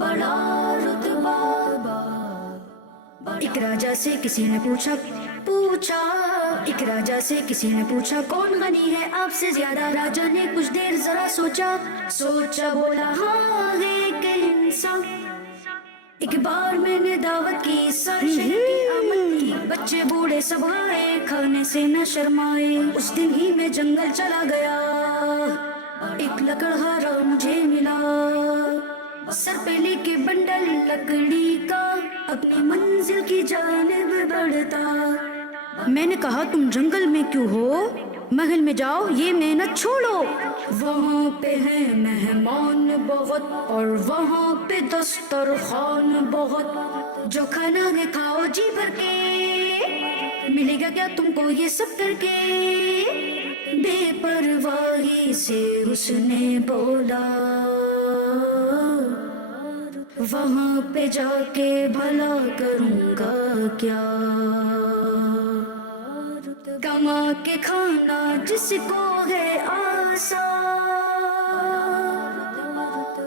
بڑا رتبہ. ایک راجا سے کسی نے پوچھا ایک راجا سے کسی نے پوچھا کون غنی ہے آپ سے زیادہ. راجا نے کچھ دیر ذرا سوچا بولا ہاں ہے ایک انسان. ایک بار میں نے دعوت کی سر شہر کی آمد کی. بچے بوڑھے سب آئے کھانے سے نہ شرمائے. اس دن ہی میں جنگل چلا گیا. ایک لکڑہارا مجھے ملا. سر پہ لے کے بنڈل لکڑی کا اپنی منزل کی جانب بڑھتا. میں نے کہا تم جنگل میں کیوں ہو؟ محل میں جاؤ یہ محنت چھوڑو. وہاں پہ ہیں مہمان بہت اور وہاں پہ دسترخوان بہت. جو کھانا ہے کھاؤ جی بھر کے. ملے گا کیا تم کو یہ سب کر کے؟ بے پرواہی سے اس نے بولا وہاں پہ جا کے بھلا کروں گا کیا. کما کے کھانا جس کو ہے آسان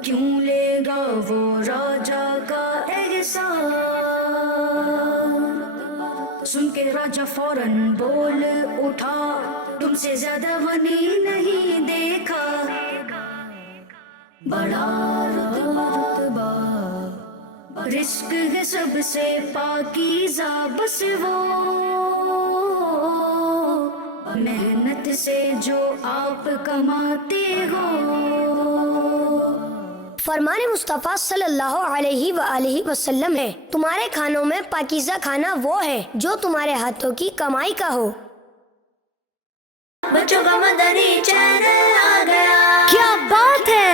کیوں لے گا وہ راجا کا احسان. سن کے راجا فوراً بول اٹھا تم سے زیادہ غنی نہیں دیکھا. بڑا رتبہ رزق ہے سب سے پاکیزہ بس وہ محنت سے جو آپ کماتے ہو. فرمان مصطفیٰ صلی اللہ علیہ وآلہ وسلم ہے تمہارے کھانوں میں پاکیزہ کھانا وہ ہے جو تمہارے ہاتھوں کی کمائی کا ہو. بچوں کا مدنی چینل آ گیا. کیا بات ہے.